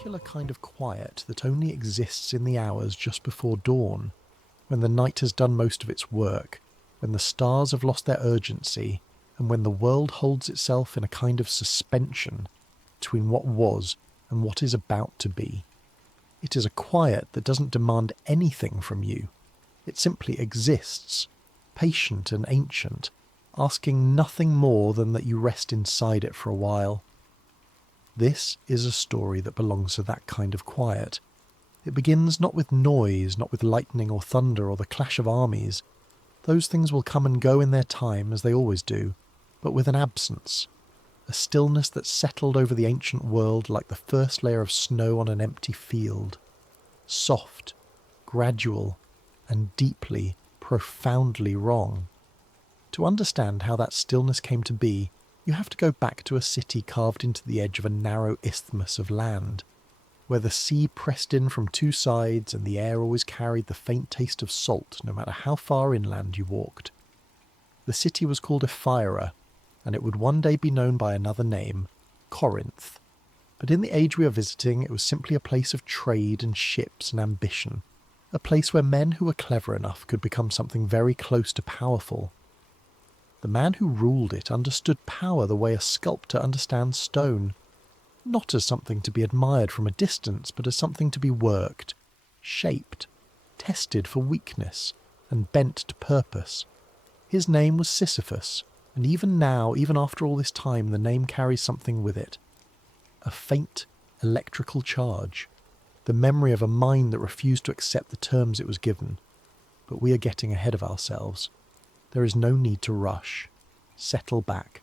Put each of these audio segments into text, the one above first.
particular kind of quiet that only exists in the hours just before dawn, when the night has done most of its work, when the stars have lost their urgency, and when the world holds itself in a kind of suspension between what was and what is about to be. It is a quiet that doesn't demand anything from you. It simply exists, patient and ancient, asking nothing more than that you rest inside it for a while. This is a story that belongs to that kind of quiet. It begins not with noise, not with lightning or thunder or the clash of armies. Those things will come and go in their time, as they always do, but with an absence, a stillness that settled over the ancient world like the first layer of snow on an empty field. Soft, gradual, and deeply, profoundly wrong. To understand how that stillness came to be, you have to go back to a city carved into the edge of a narrow isthmus of land, where the sea pressed in from two sides and the air always carried the faint taste of salt no matter how far inland you walked. The city was called Ephra, and it would one day be known by another name, Corinth. But in the age we are visiting, it was simply a place of trade and ships and ambition, a place where men who were clever enough could become something very close to powerful. The man who ruled it understood power the way a sculptor understands stone, not as something to be admired from a distance, but as something to be worked, shaped, tested for weakness, and bent to purpose. His name was Sisyphus, and even now, even after all this time, the name carries something with it. A faint electrical charge, the memory of a mind that refused to accept the terms it was given. But we are getting ahead of ourselves. There is no need to rush. Settle back.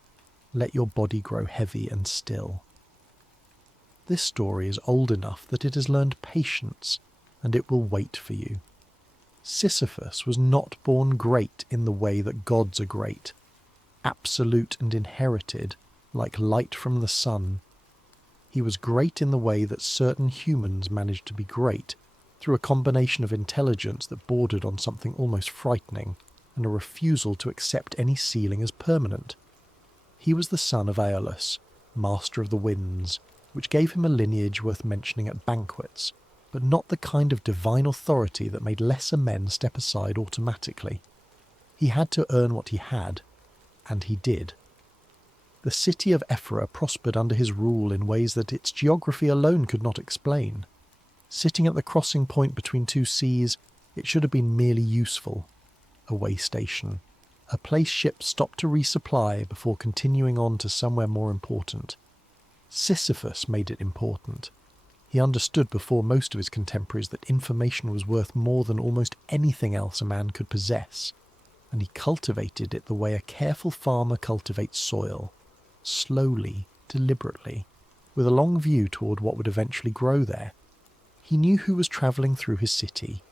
Let your body grow heavy and still. This story is old enough that it has learned patience, and it will wait for you. Sisyphus was not born great in the way that gods are great, absolute and inherited, like light from the sun. He was great in the way that certain humans managed to be great, through a combination of intelligence that bordered on something almost frightening, and a refusal to accept any ceiling as permanent. He was the son of Aeolus, master of the winds, which gave him a lineage worth mentioning at banquets, but not the kind of divine authority that made lesser men step aside automatically. He had to earn what he had, and he did. The city of Ephra prospered under his rule in ways that its geography alone could not explain. Sitting at the crossing point between two seas, it should have been merely useful. A way station, a place ships stopped to resupply before continuing on to somewhere more important. Sisyphus made it important. He understood before most of his contemporaries that information was worth more than almost anything else a man could possess, and he cultivated it the way a careful farmer cultivates soil, slowly, deliberately, with a long view toward what would eventually grow there. He knew who was travelling through his city.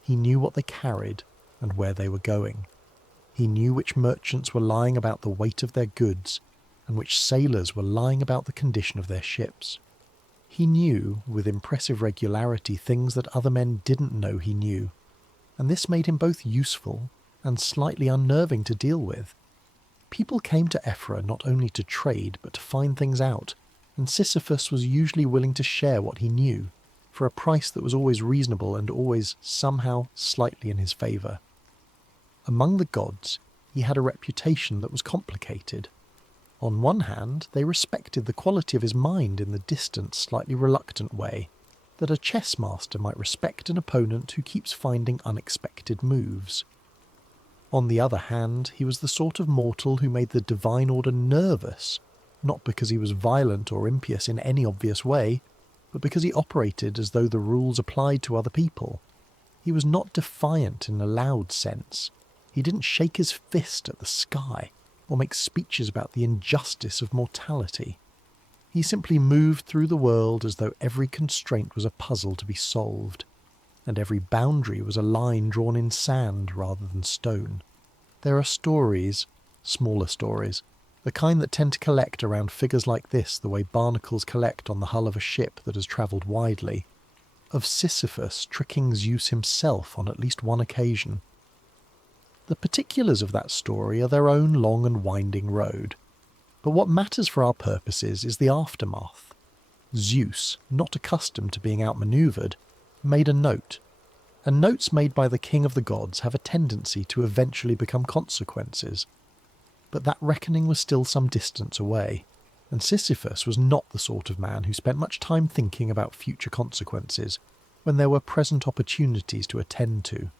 He knew what they carried and where they were going. He knew which merchants were lying about the weight of their goods, and which sailors were lying about the condition of their ships. He knew, with impressive regularity, things that other men didn't know he knew, and this made him both useful and slightly unnerving to deal with. People came to Ephra not only to trade, but to find things out, and Sisyphus was usually willing to share what he knew, for a price that was always reasonable and always somehow slightly in his favour. Among the gods, he had a reputation that was complicated. On one hand, they respected the quality of his mind in the distant, slightly reluctant way that a chess master might respect an opponent who keeps finding unexpected moves. On the other hand, he was the sort of mortal who made the divine order nervous, not because he was violent or impious in any obvious way, but because he operated as though the rules applied to other people. He was not defiant in a loud sense. He didn't shake his fist at the sky or make speeches about the injustice of mortality. He simply moved through the world as though every constraint was a puzzle to be solved, and every boundary was a line drawn in sand rather than stone. There are stories, smaller stories, the kind that tend to collect around figures like this the way barnacles collect on the hull of a ship that has travelled widely, of Sisyphus tricking Zeus himself on at least one occasion. The particulars of that story are their own long and winding road, but what matters for our purposes is the aftermath. Zeus, not accustomed to being outmaneuvered, made a note, and notes made by the king of the gods have a tendency to eventually become consequences. But that reckoning was still some distance away, and Sisyphus was not the sort of man who spent much time thinking about future consequences when there were present opportunities to attend to.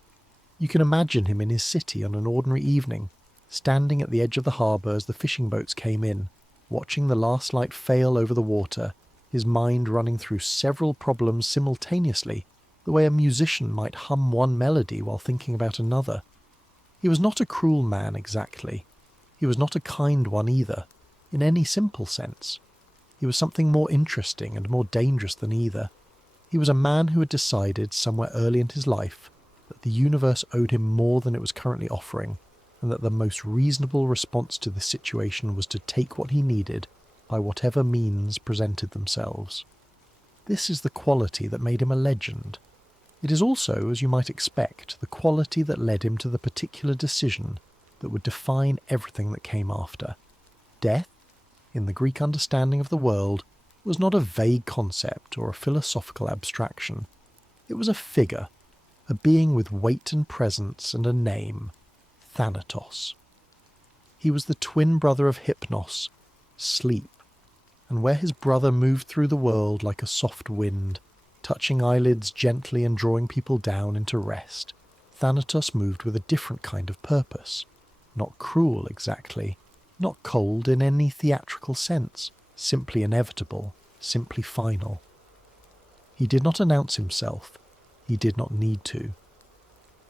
You can imagine him in his city on an ordinary evening, standing at the edge of the harbour as the fishing boats came in, watching the last light fail over the water, his mind running through several problems simultaneously, the way a musician might hum one melody while thinking about another. He was not a cruel man exactly. He was not a kind one either, in any simple sense. He was something more interesting and more dangerous than either. He was a man who had decided somewhere early in his life that the universe owed him more than it was currently offering, and that the most reasonable response to the situation was to take what he needed by whatever means presented themselves. This is the quality that made him a legend. It is also, as you might expect, the quality that led him to the particular decision that would define everything that came after. Death, in the Greek understanding of the world, was not a vague concept or a philosophical abstraction. It was a figure, a being with weight and presence and a name, Thanatos. He was the twin brother of Hypnos, sleep, and where his brother moved through the world like a soft wind, touching eyelids gently and drawing people down into rest, Thanatos moved with a different kind of purpose. Not cruel exactly, not cold in any theatrical sense, simply inevitable, simply final. He did not announce himself. He did not need to.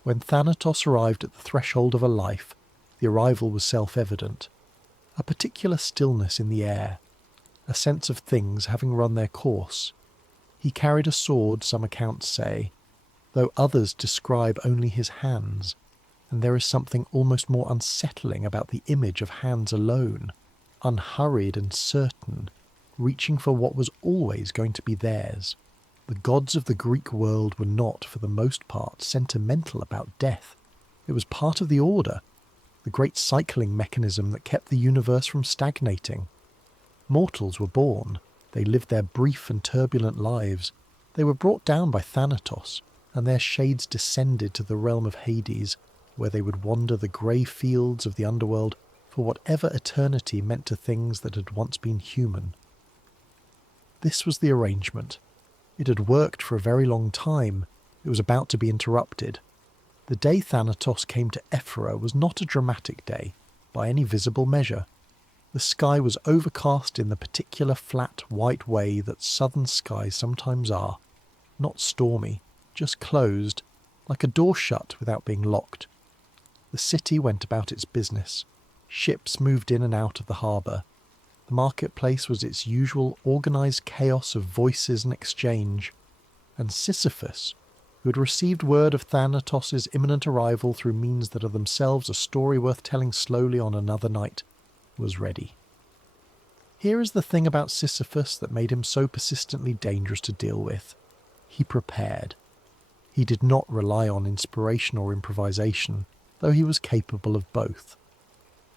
When Thanatos arrived at the threshold of a life, the arrival was self-evident. A particular stillness in the air, a sense of things having run their course. He carried a sword, some accounts say, though others describe only his hands, and there is something almost more unsettling about the image of hands alone, unhurried and certain, reaching for what was always going to be theirs. The gods of the Greek world were not, for the most part, sentimental about death. It was part of the order, the great cycling mechanism that kept the universe from stagnating. Mortals were born, they lived their brief and turbulent lives, they were brought down by Thanatos, and their shades descended to the realm of Hades, where they would wander the grey fields of the underworld for whatever eternity meant to things that had once been human. This was the arrangement. It had worked for a very long time. It was about to be interrupted. The day Thanatos came to Ephra was not a dramatic day, by any visible measure. The sky was overcast in the particular flat white way that southern skies sometimes are, not stormy, just closed, like a door shut without being locked. The city went about its business. Ships moved in and out of the harbour. The marketplace was its usual organised chaos of voices and exchange, and Sisyphus, who had received word of Thanatos' imminent arrival through means that are themselves a story worth telling slowly on another night, was ready. Here is the thing about Sisyphus that made him so persistently dangerous to deal with. He prepared. He did not rely on inspiration or improvisation, though he was capable of both.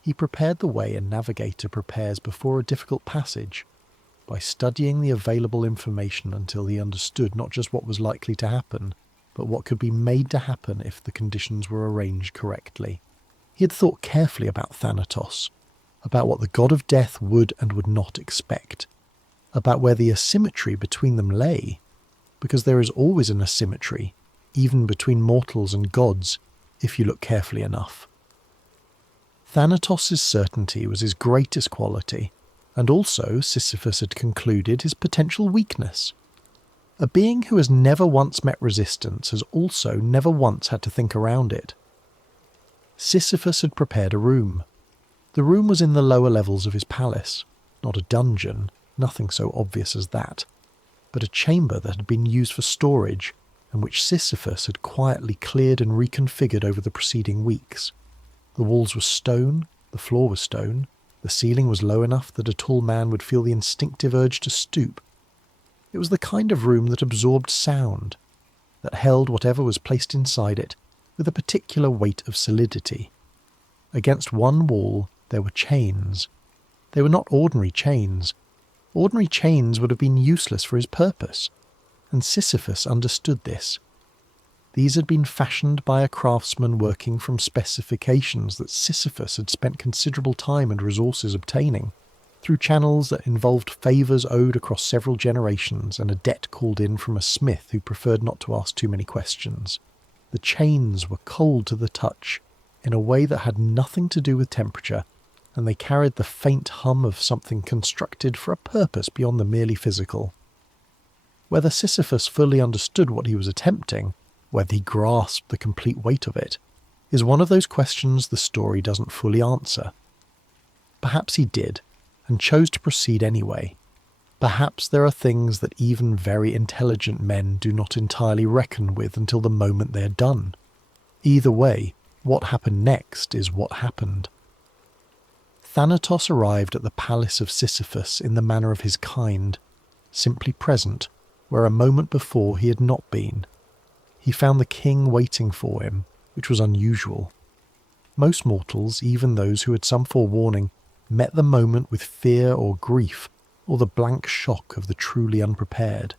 He prepared the way a navigator prepares before a difficult passage, by studying the available information until he understood not just what was likely to happen, but what could be made to happen if the conditions were arranged correctly. He had thought carefully about Thanatos, about what the god of death would and would not expect, about where the asymmetry between them lay, because there is always an asymmetry, even between mortals and gods, if you look carefully enough. Thanatos' certainty was his greatest quality, and also, Sisyphus had concluded, his potential weakness. A being who has never once met resistance has also never once had to think around it. Sisyphus had prepared a room. The room was in the lower levels of his palace, not a dungeon, nothing so obvious as that, but a chamber that had been used for storage, and which Sisyphus had quietly cleared and reconfigured over the preceding weeks. The walls were stone, the floor was stone, the ceiling was low enough that a tall man would feel the instinctive urge to stoop. It was the kind of room that absorbed sound, that held whatever was placed inside it with a particular weight of solidity. Against one wall there were chains. They were not ordinary chains. Ordinary chains would have been useless for his purpose, and Sisyphus understood this. These had been fashioned by a craftsman working from specifications that Sisyphus had spent considerable time and resources obtaining, through channels that involved favours owed across several generations and a debt called in from a smith who preferred not to ask too many questions. The chains were cold to the touch, in a way that had nothing to do with temperature, and they carried the faint hum of something constructed for a purpose beyond the merely physical. Whether Sisyphus fully understood what he was attempting, whether he grasped the complete weight of it, is one of those questions the story doesn't fully answer. Perhaps he did, and chose to proceed anyway. Perhaps there are things that even very intelligent men do not entirely reckon with until the moment they are done. Either way, what happened next is what happened. Thanatos arrived at the palace of Sisyphus in the manner of his kind, simply present, where a moment before he had not been. He found the king waiting for him, which was unusual. Most mortals, even those who had some forewarning, met the moment with fear or grief, or the blank shock of the truly unprepared.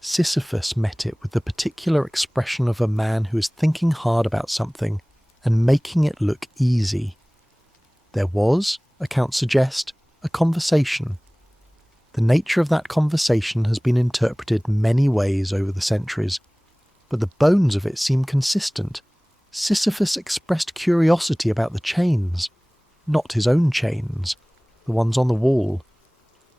Sisyphus met it with the particular expression of a man who is thinking hard about something and making it look easy. There was, accounts suggest, a conversation. The nature of that conversation has been interpreted many ways over the centuries, but the bones of it seem consistent. Sisyphus expressed curiosity about the chains, not his own chains, the ones on the wall.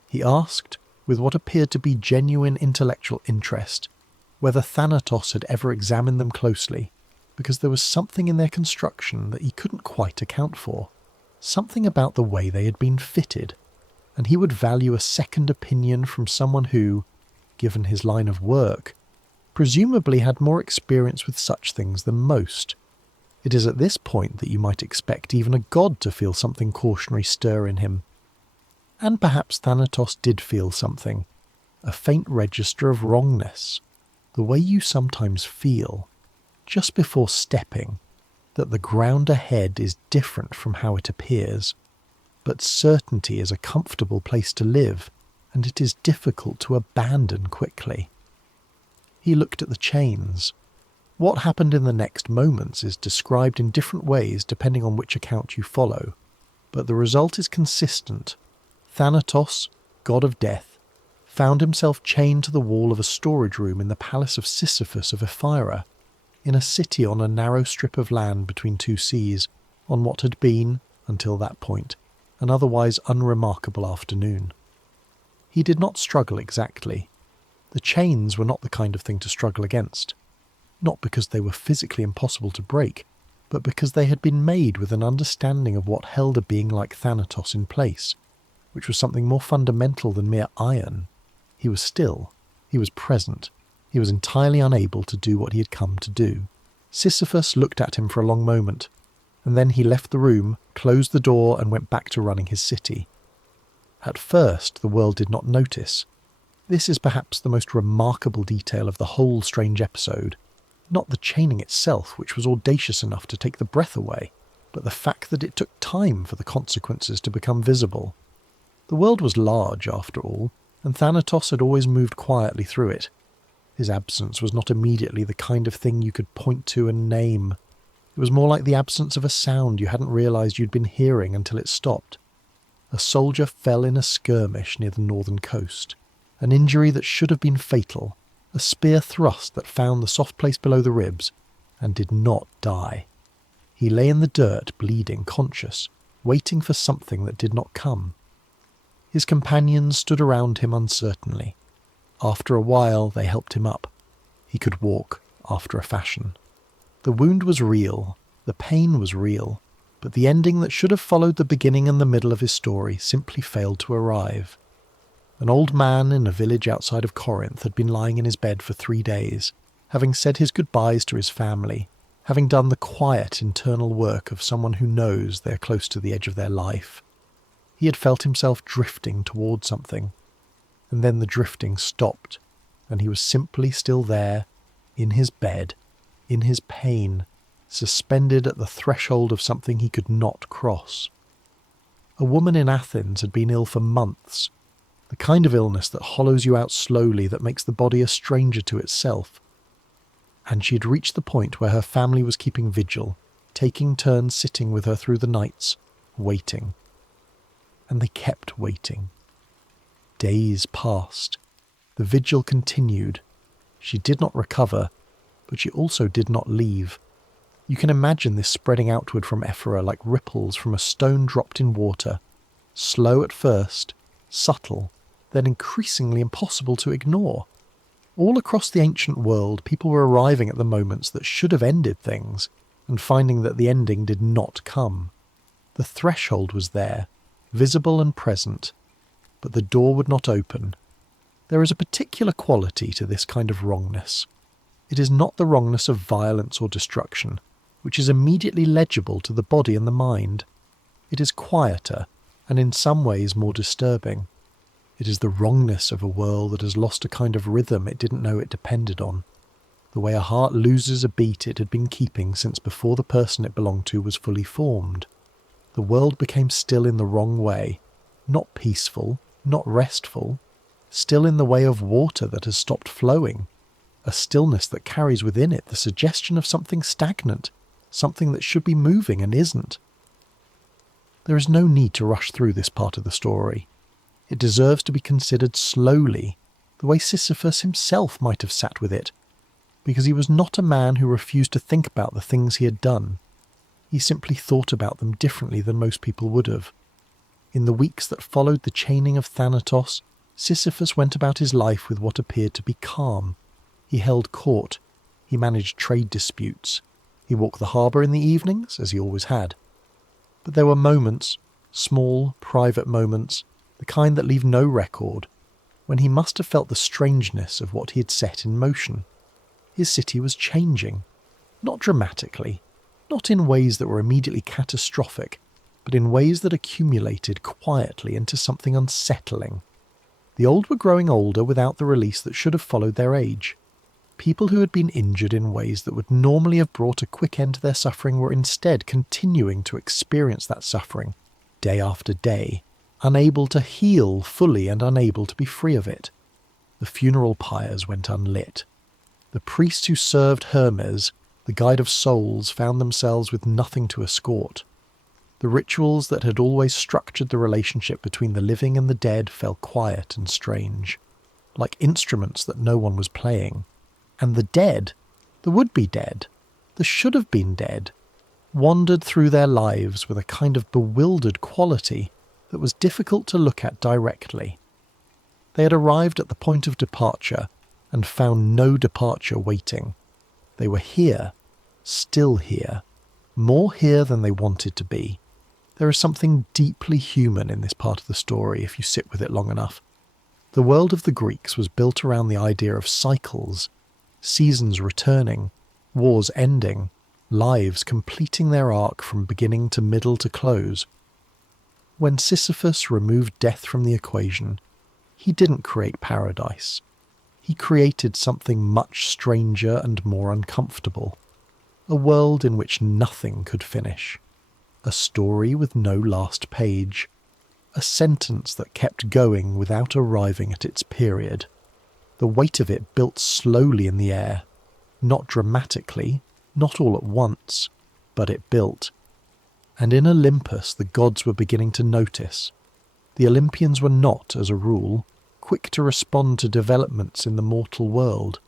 He asked, with what appeared to be genuine intellectual interest, whether Thanatos had ever examined them closely, because there was something in their construction that he couldn't quite account for, something about the way they had been fitted, and he would value a second opinion from someone who, given his line of work, presumably had more experience with such things than most. It is at this point that you might expect even a god to feel something cautionary stir in him. And perhaps Thanatos did feel something, a faint register of wrongness, the way you sometimes feel, just before stepping, that the ground ahead is different from how it appears, but certainty is a comfortable place to live, and it is difficult to abandon quickly. He looked at the chains. What happened in the next moments is described in different ways depending on which account you follow, but the result is consistent. Thanatos, god of death, found himself chained to the wall of a storage room in the palace of Sisyphus of Ephra, in a city on a narrow strip of land between two seas, on what had been, until that point, an otherwise unremarkable afternoon. He did not struggle exactly. The chains were not the kind of thing to struggle against, not because they were physically impossible to break, but because they had been made with an understanding of what held a being like Thanatos in place, which was something more fundamental than mere iron. He was still, he was present, he was entirely unable to do what he had come to do. Sisyphus looked at him for a long moment, and then he left the room, closed the door, and went back to running his city. At first the world did not notice. This is perhaps the most remarkable detail of the whole strange episode, not the chaining itself, which was audacious enough to take the breath away, but the fact that it took time for the consequences to become visible. The world was large, after all, and Thanatos had always moved quietly through it. His absence was not immediately the kind of thing you could point to and name. It was more like the absence of a sound you hadn't realised you'd been hearing until it stopped. A soldier fell in a skirmish near the northern coast. An injury that should have been fatal, a spear thrust that found the soft place below the ribs, and did not die. He lay in the dirt, bleeding, conscious, waiting for something that did not come. His companions stood around him uncertainly. After a while they helped him up. He could walk, after a fashion. The wound was real, the pain was real, but the ending that should have followed the beginning and the middle of his story simply failed to arrive. An old man in a village outside of Corinth had been lying in his bed for 3 days, having said his goodbyes to his family, having done the quiet internal work of someone who knows they're close to the edge of their life. He had felt himself drifting toward something, and then the drifting stopped, and he was simply still there, in his bed, in his pain, suspended at the threshold of something he could not cross. A woman in Athens had been ill for months. the kind of illness that hollows you out slowly, that makes the body a stranger to itself. And she had reached the point where her family was keeping vigil, taking turns sitting with her through the nights, waiting. And they kept waiting. Days passed. The vigil continued. She did not recover, but she also did not leave. You can imagine this spreading outward from Ephra like ripples from a stone dropped in water, slow at first, subtle, then increasingly impossible to ignore. All across the ancient world, people were arriving at the moments that should have ended things, and finding that the ending did not come. The threshold was there, visible and present, but the door would not open. There is a particular quality to this kind of wrongness. It is not the wrongness of violence or destruction, which is immediately legible to the body and the mind. It is quieter, and in some ways more disturbing. It is the wrongness of a world that has lost a kind of rhythm it didn't know it depended on. The way a heart loses a beat it had been keeping since before the person it belonged to was fully formed. The world became still in the wrong way, not peaceful, not restful, still in the way of water that has stopped flowing, a stillness that carries within it the suggestion of something stagnant, something that should be moving and isn't. There is no need to rush through this part of the story. It deserves to be considered slowly, the way Sisyphus himself might have sat with it, because he was not a man who refused to think about the things he had done. He simply thought about them differently than most people would have. In the weeks that followed the chaining of Thanatos, Sisyphus went about his life with what appeared to be calm. He held court. He managed trade disputes. He walked the harbour in the evenings, as he always had. But there were moments, small, private moments, the kind that leave no record, when he must have felt the strangeness of what he had set in motion. His city was changing, not dramatically, not in ways that were immediately catastrophic, but in ways that accumulated quietly into something unsettling. The old were growing older without the release that should have followed their age. People who had been injured in ways that would normally have brought a quick end to their suffering were instead continuing to experience that suffering, day after day, unable to heal fully and unable to be free of it. The funeral pyres went unlit. The priests who served Hermes, the guide of souls, found themselves with nothing to escort. The rituals that had always structured the relationship between the living and the dead fell quiet and strange, like instruments that no one was playing. And the dead, the would-be dead, the should-have-been dead, wandered through their lives with a kind of bewildered quality that was difficult to look at directly. They had arrived at the point of departure and found no departure waiting. They were here, still here, more here than they wanted to be. There is something deeply human in this part of the story if you sit with it long enough. The world of the Greeks was built around the idea of cycles, seasons returning, wars ending, lives completing their arc from beginning to middle to close. When Sisyphus removed death from the equation, he didn't create paradise. He created something much stranger and more uncomfortable. A world in which nothing could finish. A story with no last page. A sentence that kept going without arriving at its period. The weight of it built slowly in the air. Not dramatically, not all at once, but it built. And in Olympus the gods were beginning to notice. The Olympians were not, as a rule, quick to respond to developments in the mortal world.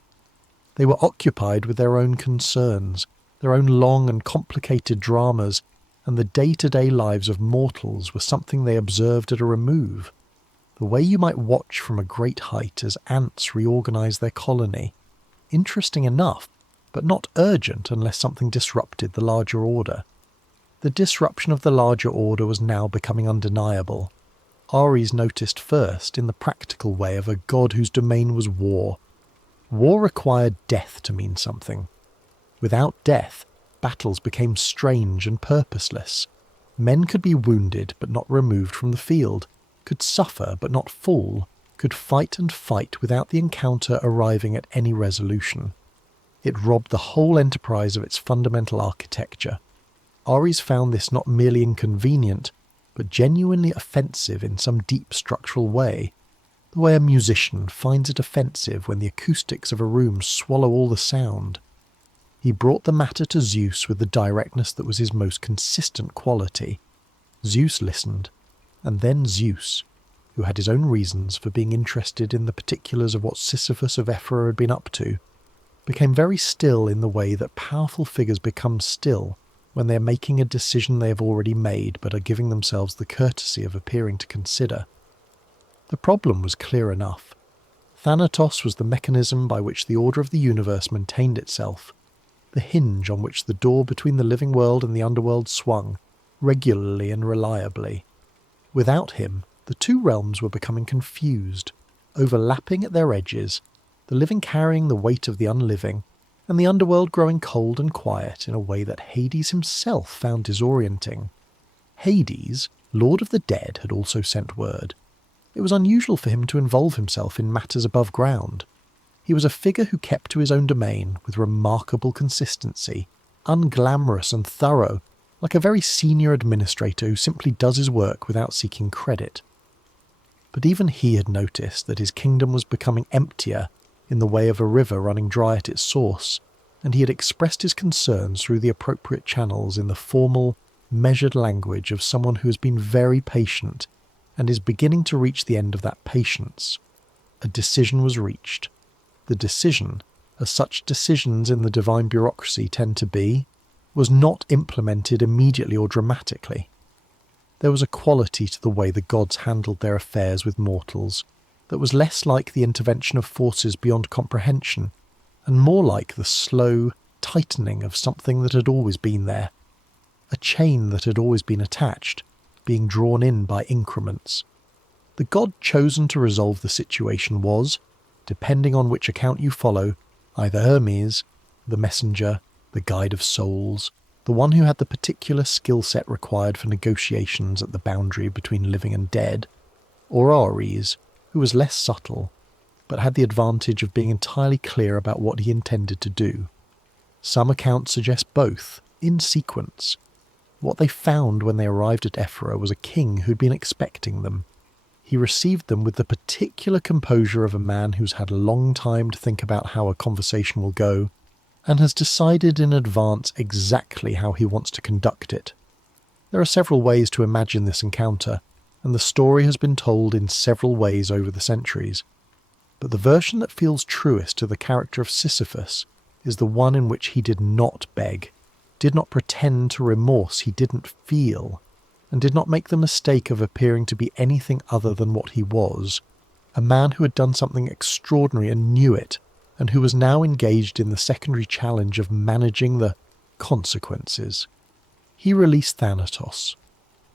They were occupied with their own concerns, their own long and complicated dramas, and the day-to-day lives of mortals were something they observed at a remove, the way you might watch from a great height as ants reorganize their colony. Interesting enough, but not urgent unless something disrupted the larger order. The disruption of the larger order was now becoming undeniable. Ares noticed first in the practical way of a god whose domain was war. War required death to mean something. Without death, battles became strange and purposeless. Men could be wounded but not removed from the field, could suffer but not fall, could fight and fight without the encounter arriving at any resolution. It robbed the whole enterprise of its fundamental architecture. Ares found this not merely inconvenient, but genuinely offensive in some deep structural way. the way a musician finds it offensive when the acoustics of a room swallow all the sound. He brought the matter to Zeus with the directness that was his most consistent quality. Zeus listened, and then Zeus, who had his own reasons for being interested in the particulars of what Sisyphus of Ephra had been up to, became very still in the way that powerful figures become still when they are making a decision they have already made but are giving themselves the courtesy of appearing to consider. The problem was clear enough. Thanatos was the mechanism by which the order of the universe maintained itself, the hinge on which the door between the living world and the underworld swung, regularly and reliably. Without him, the two realms were becoming confused, overlapping at their edges, the living carrying the weight of the unliving, and the underworld growing cold and quiet in a way that Hades himself found disorienting. Hades, Lord of the Dead, had also sent word. It was unusual for him to involve himself in matters above ground. He was a figure who kept to his own domain with remarkable consistency, unglamorous and thorough, like a very senior administrator who simply does his work without seeking credit. But even he had noticed that his kingdom was becoming emptier in the way of a river running dry at its source, and he had expressed his concerns through the appropriate channels in the formal, measured language of someone who has been very patient and is beginning to reach the end of that patience. A decision was reached. The decision, as such decisions in the divine bureaucracy tend to be, was not implemented immediately or dramatically. There was a quality to the way the gods handled their affairs with mortals that was less like the intervention of forces beyond comprehension and more like the slow tightening of something that had always been there, a chain that had always been attached, being drawn in by increments. The god chosen to resolve the situation was, depending on which account you follow, either Hermes, the messenger, the guide of souls, the one who had the particular skill set required for negotiations at the boundary between living and dead, or Ares, who was less subtle, but had the advantage of being entirely clear about what he intended to do. Some accounts suggest both, in sequence. What they found when they arrived at Ephra was a king who'd been expecting them. He received them with the particular composure of a man who's had a long time to think about how a conversation will go, and has decided in advance exactly how he wants to conduct it. There are several ways to imagine this encounter, and the story has been told in several ways over the centuries. But the version that feels truest to the character of Sisyphus is the one in which he did not beg, did not pretend to remorse he didn't feel, and did not make the mistake of appearing to be anything other than what he was, a man who had done something extraordinary and knew it, and who was now engaged in the secondary challenge of managing the consequences. He released Thanatos,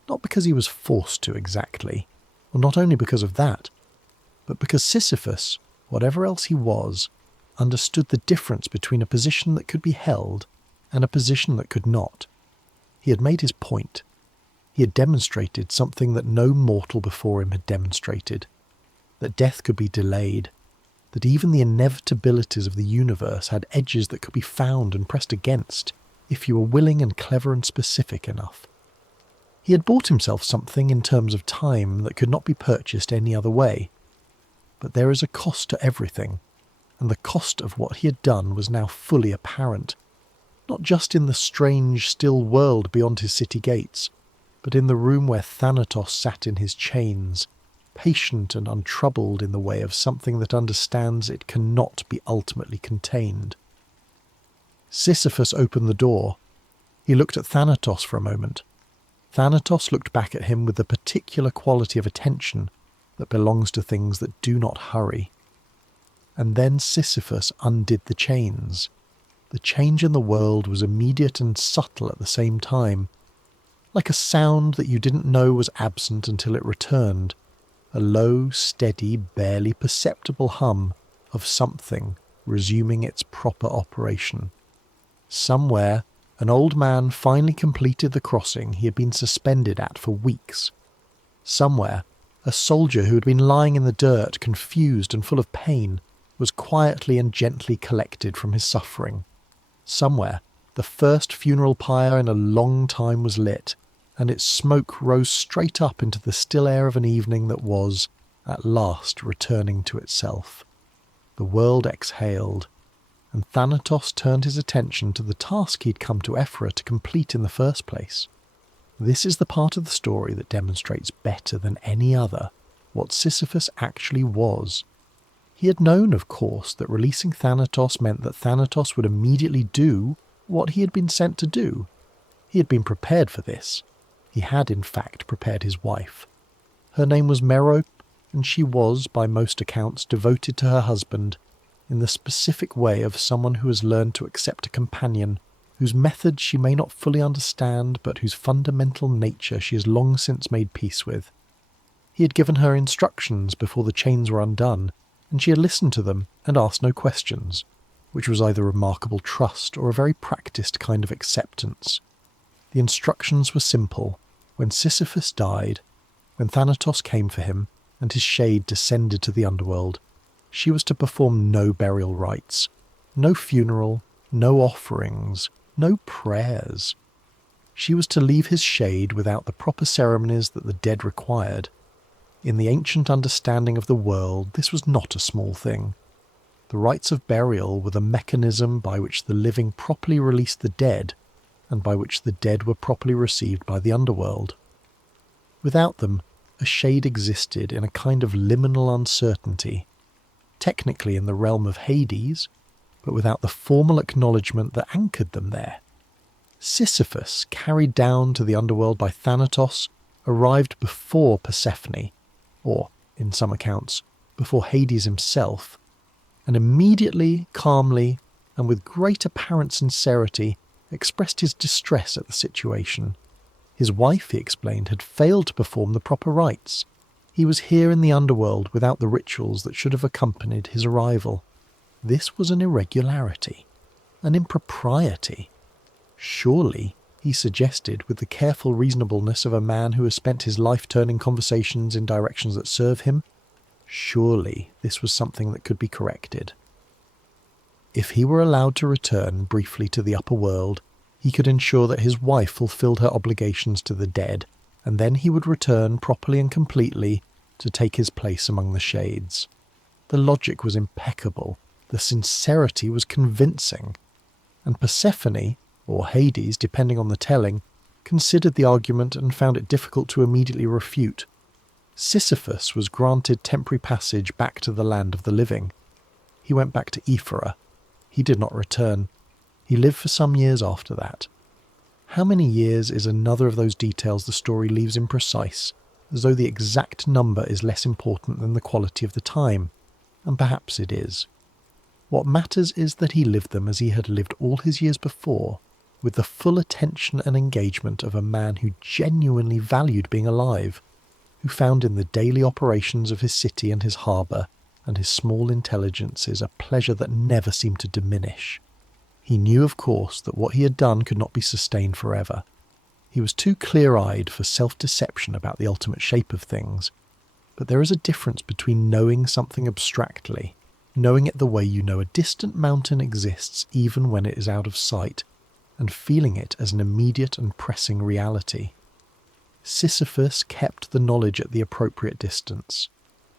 not because he was forced to exactly, or not only because of that, but because Sisyphus, whatever else he was, understood the difference between a position that could be held and a position that could not. He had made his point. He had demonstrated something that no mortal before him had demonstrated, that death could be delayed, that even the inevitabilities of the universe had edges that could be found and pressed against if you were willing and clever and specific enough. He had bought himself something in terms of time that could not be purchased any other way. But there is a cost to everything, and the cost of what he had done was now fully apparent, not just in the strange, still world beyond his city gates, but in the room where Thanatos sat in his chains, patient and untroubled in the way of something that understands it cannot be ultimately contained. Sisyphus opened the door. He looked at Thanatos for a moment. Thanatos looked back at him with the particular quality of attention that belongs to things that do not hurry. And then Sisyphus undid the chains. The change in the world was immediate and subtle at the same time, like a sound that you didn't know was absent until it returned, a low, steady, barely perceptible hum of something resuming its proper operation. Somewhere, an old man finally completed the crossing he had been suspended at for weeks. Somewhere, a soldier who had been lying in the dirt, confused and full of pain, was quietly and gently collected from his suffering. Somewhere, the first funeral pyre in a long time was lit, and its smoke rose straight up into the still air of an evening that was, at last returning to itself. The world exhaled, and Thanatos turned his attention to the task he'd come to Ephra to complete in the first place. This is the part of the story that demonstrates better than any other what Sisyphus actually was. He had known, of course, that releasing Thanatos meant that Thanatos would immediately do what he had been sent to do. He had been prepared for this. He had, in fact, prepared his wife. Her name was Merope, and she was, by most accounts, devoted to her husband in the specific way of someone who has learned to accept a companion whose methods she may not fully understand, but whose fundamental nature she has long since made peace with. He had given her instructions before the chains were undone, and she had listened to them and asked no questions, which was either remarkable trust or a very practiced kind of acceptance. The instructions were simple. When Sisyphus died, when Thanatos came for him, and his shade descended to the underworld, she was to perform no burial rites, no funeral, no offerings, no prayers. She was to leave his shade without the proper ceremonies that the dead required. In the ancient understanding of the world, this was not a small thing. The rites of burial were the mechanism by which the living properly released the dead, and by which the dead were properly received by the underworld. Without them, a shade existed in a kind of liminal uncertainty, technically in the realm of Hades, but without the formal acknowledgement that anchored them there. Sisyphus, carried down to the underworld by Thanatos, arrived before Persephone, or, in some accounts, before Hades himself, and immediately, calmly, and with great apparent sincerity, expressed his distress at the situation. His wife, he explained, had failed to perform the proper rites. He was here in the underworld without the rituals that should have accompanied his arrival. This was an irregularity, an impropriety. Surely, he suggested, with the careful reasonableness of a man who has spent his life turning conversations in directions that serve him, surely this was something that could be corrected. If he were allowed to return briefly to the upper world, he could ensure that his wife fulfilled her obligations to the dead, and then he would return properly and completely to take his place among the shades. The logic was impeccable, the sincerity was convincing, and Persephone, or Hades, depending on the telling, considered the argument and found it difficult to immediately refute. Sisyphus was granted temporary passage back to the land of the living. He went back to Ephra. He did not return. He lived for some years after that. How many years is another of those details the story leaves imprecise, as though the exact number is less important than the quality of the time, and perhaps it is. What matters is that he lived them as he had lived all his years before, with the full attention and engagement of a man who genuinely valued being alive, who found in the daily operations of his city and his harbour and his small intelligences a pleasure that never seemed to diminish. He knew, of course, that what he had done could not be sustained forever. He was too clear-eyed for self-deception about the ultimate shape of things. But there is a difference between knowing something abstractly, knowing it the way you know a distant mountain exists even when it is out of sight, and feeling it as an immediate and pressing reality. Sisyphus kept the knowledge at the appropriate distance.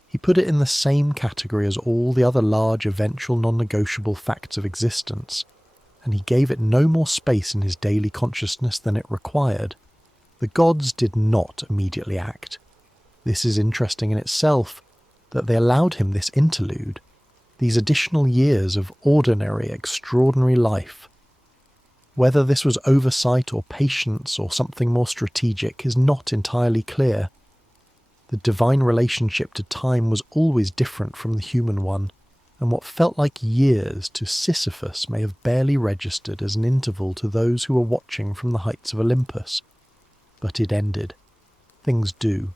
He put it in the same category as all the other large, eventual, non-negotiable facts of existence, and he gave it no more space in his daily consciousness than it required. The gods did not immediately act. This is interesting in itself, that they allowed him this interlude, these additional years of ordinary, extraordinary life. Whether this was oversight or patience or something more strategic is not entirely clear. The divine relationship to time was always different from the human one, and what felt like years to Sisyphus may have barely registered as an interval to those who were watching from the heights of Olympus. But it ended. Things do.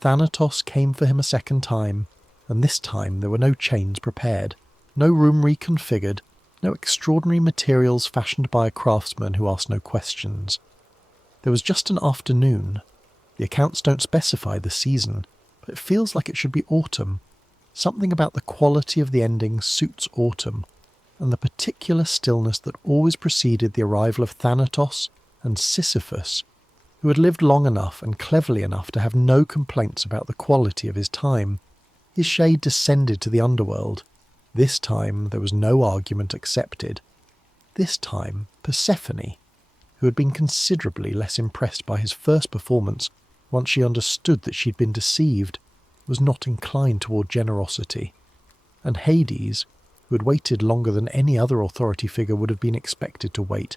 Thanatos came for him a second time, and this time there were no chains prepared, no room reconfigured, no extraordinary materials fashioned by a craftsman who asked no questions. There was just an afternoon. The accounts don't specify the season, but it feels like it should be autumn. Something about the quality of the ending suits autumn, and the particular stillness that always preceded the arrival of Thanatos and Sisyphus, who had lived long enough and cleverly enough to have no complaints about the quality of his time. His shade descended to the underworld. This time there was no argument accepted. This time Persephone, who had been considerably less impressed by his first performance once she understood that she'd been deceived, was not inclined toward generosity. And Hades, who had waited longer than any other authority figure would have been expected to wait,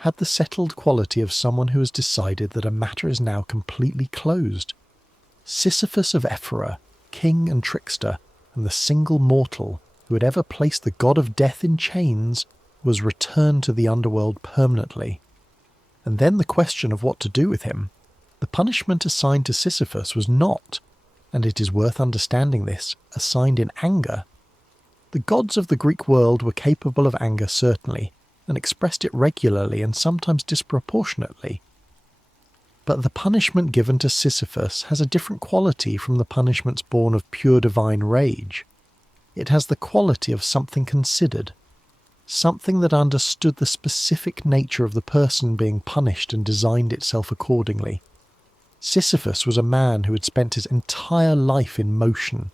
had the settled quality of someone who has decided that a matter is now completely closed. Sisyphus of Ephra, king and trickster, and the single mortal who had ever placed the god of death in chains, was returned to the underworld permanently. And then the question of what to do with him. The punishment assigned to Sisyphus was not, and it is worth understanding this, assigned in anger. The gods of the Greek world were capable of anger certainly, and expressed it regularly and sometimes disproportionately. But the punishment given to Sisyphus has a different quality from the punishments born of pure divine rage. It has the quality of something considered, something that understood the specific nature of the person being punished and designed itself accordingly. Sisyphus was a man who had spent his entire life in motion,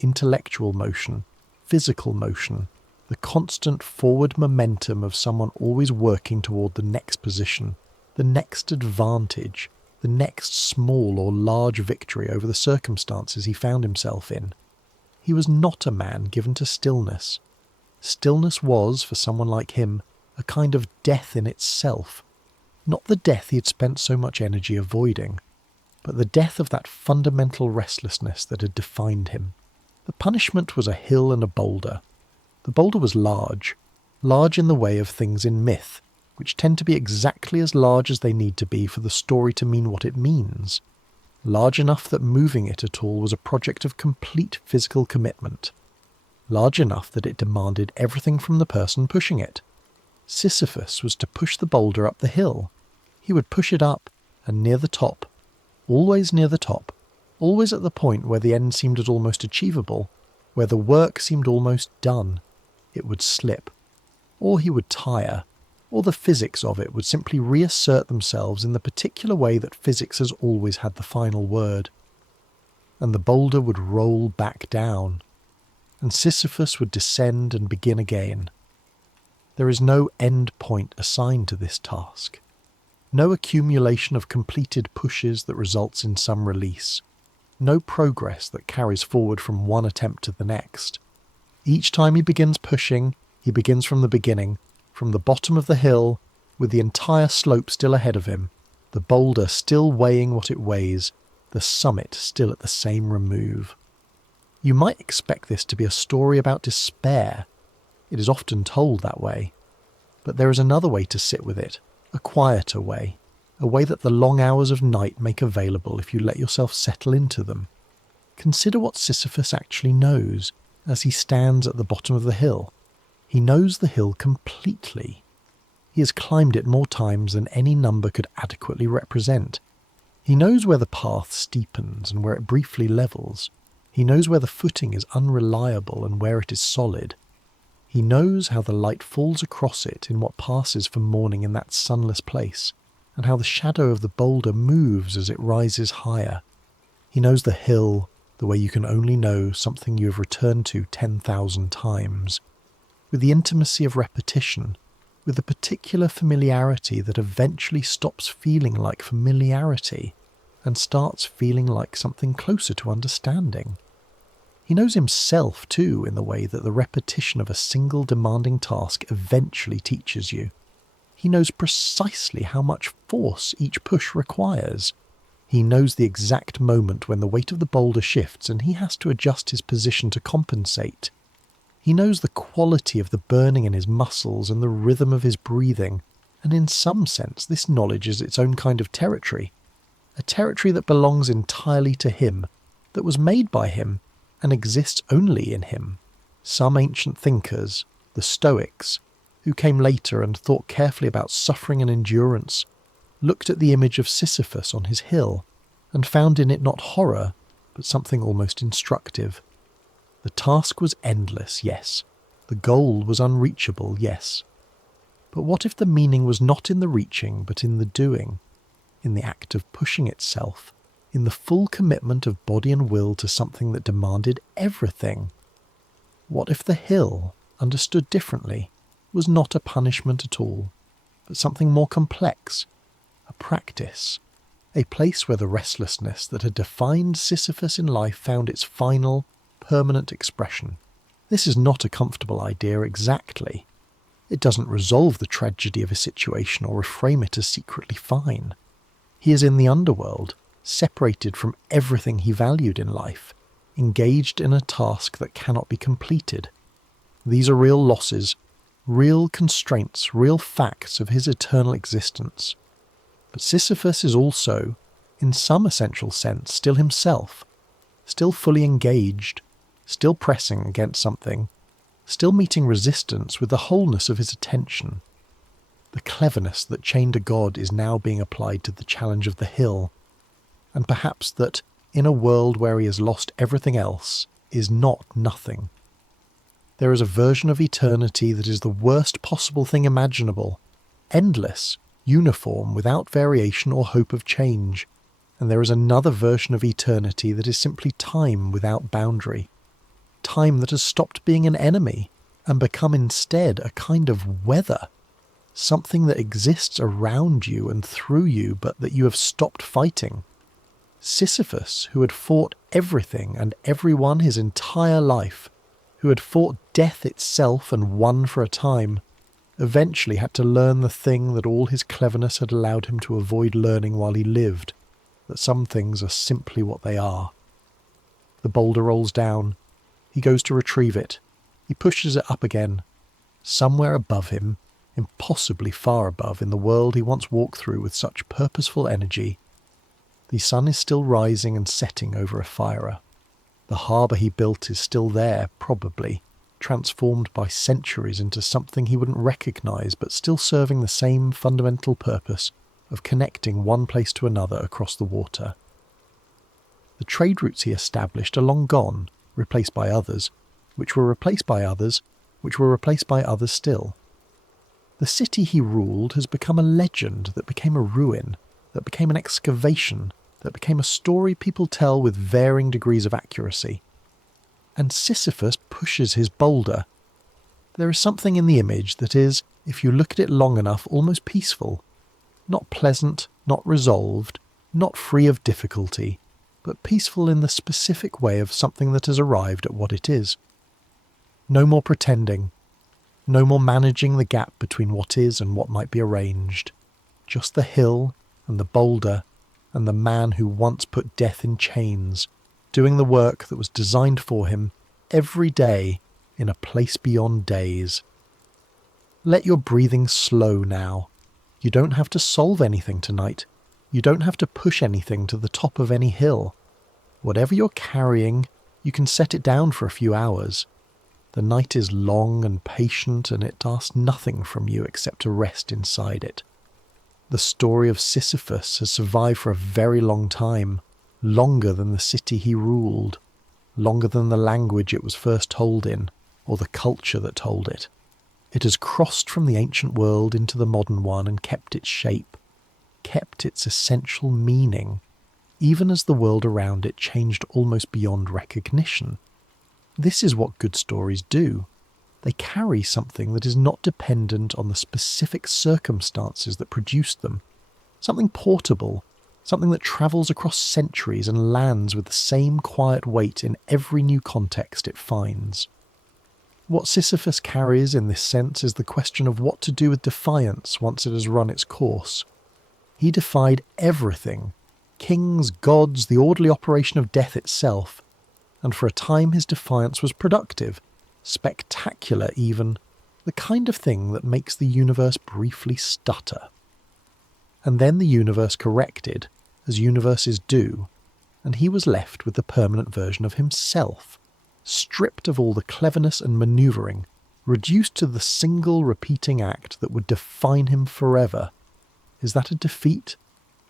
intellectual motion, physical motion, the constant forward momentum of someone always working toward the next position, the next advantage, the next small or large victory over the circumstances he found himself in. He was not a man given to stillness. Stillness was, for someone like him, a kind of death in itself. Not the death he had spent so much energy avoiding, but the death of that fundamental restlessness that had defined him. The punishment was a hill and a boulder. The boulder was large in the way of things in myth, which tend to be exactly as large as they need to be for the story to mean what it means. Large enough that moving it at all was a project of complete physical commitment. Large enough that it demanded everything from the person pushing it. Sisyphus was to push the boulder up the hill. He would push it up, and near the top, always near the top, always at the point where the end seemed almost achievable, where the work seemed almost done, it would slip. Or he would tire, or the physics of it would simply reassert themselves in the particular way that physics has always had the final word. And the boulder would roll back down, and Sisyphus would descend and begin again. There is no end point assigned to this task. No accumulation of completed pushes that results in some release. No progress that carries forward from one attempt to the next. Each time he begins pushing, he begins from the beginning, from the bottom of the hill, with the entire slope still ahead of him, the boulder still weighing what it weighs, the summit still at the same remove. You might expect this to be a story about despair. It is often told that way. But there is another way to sit with it, a quieter way, a way that the long hours of night make available if you let yourself settle into them. Consider what Sisyphus actually knows as he stands at the bottom of the hill. He knows the hill completely. He has climbed it more times than any number could adequately represent. He knows where the path steepens and where it briefly levels. He knows where the footing is unreliable and where it is solid. He knows how the light falls across it in what passes for morning in that sunless place, and how the shadow of the boulder moves as it rises higher. He knows the hill the way you can only know something you have returned to 10,000 times, with the intimacy of repetition, with the particular familiarity that eventually stops feeling like familiarity and starts feeling like something closer to understanding. He knows himself too in the way that the repetition of a single demanding task eventually teaches you. He knows precisely how much force each push requires. He knows the exact moment when the weight of the boulder shifts and he has to adjust his position to compensate. He knows the quality of the burning in his muscles and the rhythm of his breathing, and in some sense this knowledge is its own kind of territory, a territory that belongs entirely to him, that was made by him, and exists only in him. Some ancient thinkers, the Stoics, who came later and thought carefully about suffering and endurance, looked at the image of Sisyphus on his hill, and found in it not horror, but something almost instructive. The task was endless, yes. The goal was unreachable, yes. But what if the meaning was not in the reaching, but in the doing, in the act of pushing itself, in the full commitment of body and will to something that demanded everything. What if the hill, understood differently, was not a punishment at all, but something more complex, a practice, a place where the restlessness that had defined Sisyphus in life found its final, permanent expression? This is not a comfortable idea exactly. It doesn't resolve the tragedy of a situation or reframe it as secretly fine. He is in the underworld, separated from everything he valued in life, engaged in a task that cannot be completed. These are real losses, real constraints, real facts of his eternal existence. But Sisyphus is also, in some essential sense, still himself, still fully engaged, still pressing against something, still meeting resistance with the wholeness of his attention. The cleverness that chained a god is now being applied to the challenge of the hill, and perhaps that, in a world where he has lost everything else, is not nothing. There is a version of eternity that is the worst possible thing imaginable, endless, uniform, without variation or hope of change, and there is another version of eternity that is simply time without boundary, time that has stopped being an enemy and become instead a kind of weather, something that exists around you and through you but that you have stopped fighting. Sisyphus, who had fought everything and everyone his entire life, who had fought death itself and won for a time, eventually had to learn the thing that all his cleverness had allowed him to avoid learning while he lived, that some things are simply what they are. The boulder rolls down. He goes to retrieve it. He pushes it up again. Somewhere above him, impossibly far above, in the world he once walked through with such purposeful energy, the sun is still rising and setting over Ephra. The harbour he built is still there, probably, transformed by centuries into something he wouldn't recognise, but still serving the same fundamental purpose of connecting one place to another across the water. The trade routes he established are long gone, replaced by others, which were replaced by others, which were replaced by others still. The city he ruled has become a legend that became a ruin, that became an excavation, that became a story people tell with varying degrees of accuracy. And Sisyphus pushes his boulder. There is something in the image that is, if you look at it long enough, almost peaceful. Not pleasant, not resolved, not free of difficulty, but peaceful in the specific way of something that has arrived at what it is. No more pretending. No more managing the gap between what is and what might be arranged. Just the hill and the boulder and the man who once put death in chains, doing the work that was designed for him every day in a place beyond days. Let your breathing slow now. You don't have to solve anything tonight. You don't have to push anything to the top of any hill. Whatever you're carrying, you can set it down for a few hours. The night is long and patient, and it asks nothing from you except to rest inside it. The story of Sisyphus has survived for a very long time, longer than the city he ruled, longer than the language it was first told in, or the culture that told it. It has crossed from the ancient world into the modern one and kept its shape, kept its essential meaning, even as the world around it changed almost beyond recognition. This is what good stories do. They carry something that is not dependent on the specific circumstances that produced them. Something portable, something that travels across centuries and lands with the same quiet weight in every new context it finds. What Sisyphus carries in this sense is the question of what to do with defiance once it has run its course. He defied everything, kings, gods, the orderly operation of death itself, and for a time his defiance was productive, spectacular even, the kind of thing that makes the universe briefly stutter. And then the universe corrected, as universes do, and he was left with the permanent version of himself, stripped of all the cleverness and manoeuvring, reduced to the single repeating act that would define him forever. Is that a defeat?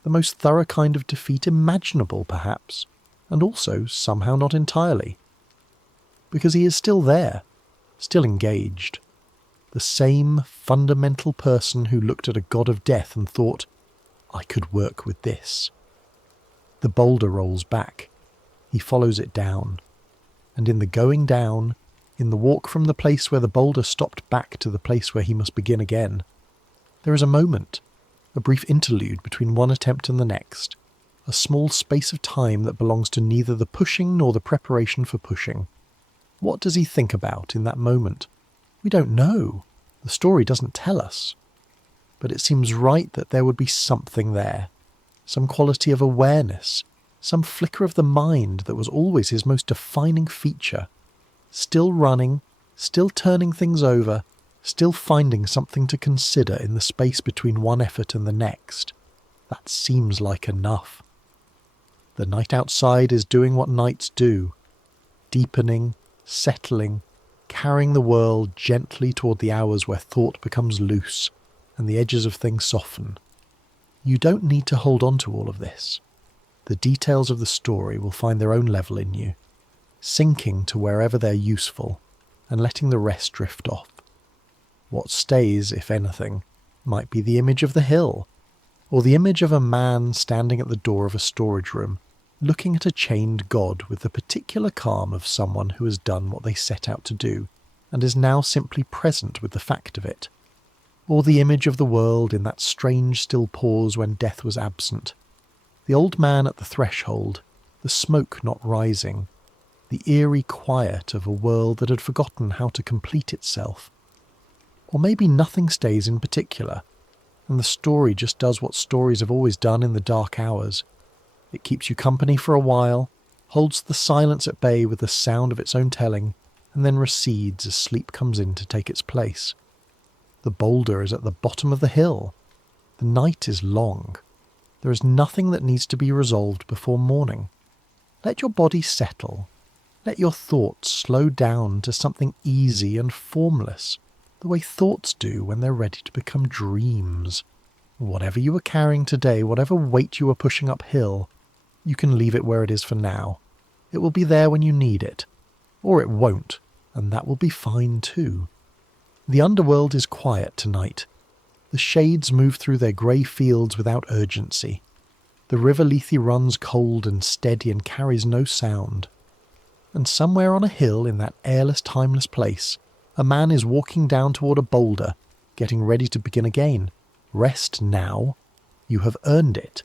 The most thorough kind of defeat imaginable, perhaps, and also somehow not entirely. Because he is still there, still engaged. The same fundamental person who looked at a god of death and thought, I could work with this. The boulder rolls back. He follows it down. And in the going down, in the walk from the place where the boulder stopped back to the place where he must begin again, there is a moment, a brief interlude between one attempt and the next, a small space of time that belongs to neither the pushing nor the preparation for pushing. What does he think about in that moment? We don't know. The story doesn't tell us. But it seems right that there would be something there, some quality of awareness, some flicker of the mind that was always his most defining feature, still running, still turning things over, still finding something to consider in the space between one effort and the next. That seems like enough. The night outside is doing what nights do, deepening, settling, carrying the world gently toward the hours where thought becomes loose and the edges of things soften. You don't need to hold on to all of this. The details of the story will find their own level in you, sinking to wherever they're useful and letting the rest drift off. What stays, if anything, might be the image of the hill, or the image of a man standing at the door of a storage room, looking at a chained god with the particular calm of someone who has done what they set out to do, and is now simply present with the fact of it. Or the image of the world in that strange still pause when death was absent. The old man at the threshold, the smoke not rising, the eerie quiet of a world that had forgotten how to complete itself. Or maybe nothing stays in particular, and the story just does what stories have always done in the dark hours. It keeps you company for a while, holds the silence at bay with the sound of its own telling, and then recedes as sleep comes in to take its place. The boulder is at the bottom of the hill. The night is long. There is nothing that needs to be resolved before morning. Let your body settle. Let your thoughts slow down to something easy and formless, the way thoughts do when they're ready to become dreams. Whatever you are carrying today, whatever weight you are pushing uphill, you can leave it where it is for now. It will be there when you need it. Or it won't, and that will be fine too. The underworld is quiet tonight. The shades move through their grey fields without urgency. The river Lethe runs cold and steady and carries no sound. And somewhere on a hill in that airless, timeless place, a man is walking down toward a boulder, getting ready to begin again. Rest now. You have earned it.